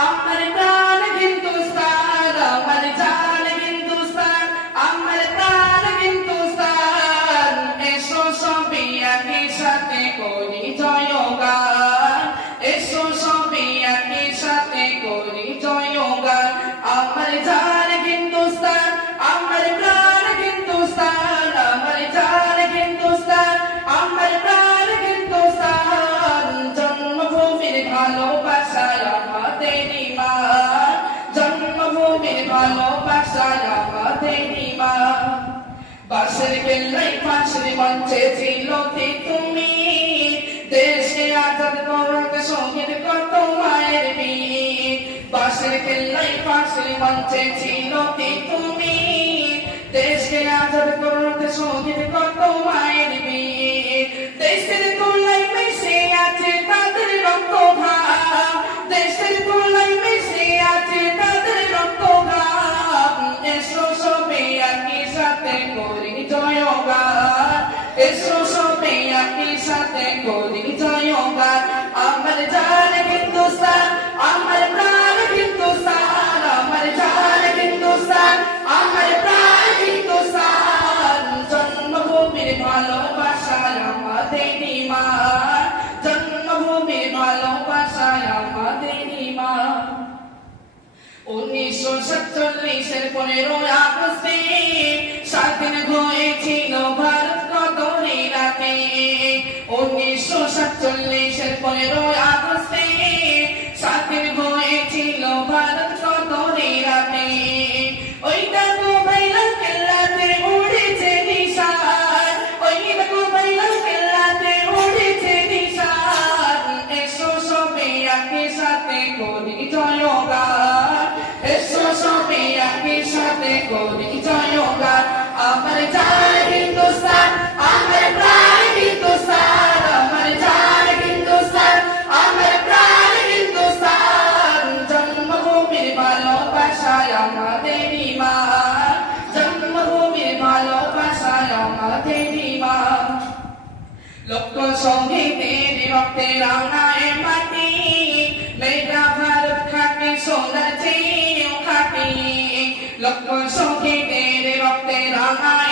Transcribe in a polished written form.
আমার প্রাণ হিন্দুস্তান, আমার জান হিন্দুস্তান, আমার প্রাণ হিন্দুস্তান। এসো সবে একই সাথে করি জয়গান, এসো সবে একই সাথে করি জয়গান। আমার জান হিন্দুস্তান, আমার প্রাণ হিন্দুস্তান, আমার জান হিন্দুস্তান, আমার প্রাণ হিন্দুস্তান। জন্মভূমির ভালোবাসায় আমাদের ইমান, জন্মভূমির ভালোবাসায় আমাদের ইমান। বাঁশের কেল্লায় ফাঁসির মঞ্চে ছিল কি তুমি, দেশকে আজাদ করতে শহীদ কত মায়ের বীর। বাঁশের কেল্লায় ফাঁসির মঞ্চে ছিল কি তুমি, দেশকে আজাদ করতে শহীদ কত মায়ের বীর। দেশের তোলায় মিশে আছে তাদের রক্ত ঘাম, দেশের তোলায় মিশে আছে তাদের রক্ত ঘাম। এসো সবে একই সাথে করি জয়গান, এসো সবে একই সাথে করি জয়গান। আমার জান হিন্দুস্তান, আমার প্রাণ হিন্দুস্তান, আমার জান হিন্দুস্তান, আমার প্রাণ হিন্দুস্তান। জন্মভূমির ভালোবাসায় আমাদের ইমান, জন্মভূমির ভালোবাসায় আমাদের ইমান। 1947-এর 15 আগস্টে স্বাধীন হয়েছিল ভারত কত রাতে। 1947-এর 15 আগস্টে স্বাধীন হয়েছিল ভারত কত রাতে। ওই দেখো ভাইলাল কেল্লাতে উড়েছে নিশান, ওই দেখো ভাইলাল কেল্লাতে উড়েছে নিশান। এসো সবে একই সাথে করি জয়গান, এসো সবে একই সাথে করি জয়গান। আমার জান হিন্দুস্তান, আমার প্রাণ হিন্দুস্তান, আমার জান হিন্দুস্তান, আমার প্রাণ হিন্দুস্তান। জন্মভূমির ভালোবাসায় আমাদের ইমান, জন্মভূমির ভালোবাসায় আমাদের ইমান। লক্ষ শহীদের রক্তে রাঙায় মাটি, মেয়েরা ভারত খাটি সোনার চেয়েও খাটি। লক্ষ শহীদের রক্তে রাঙায়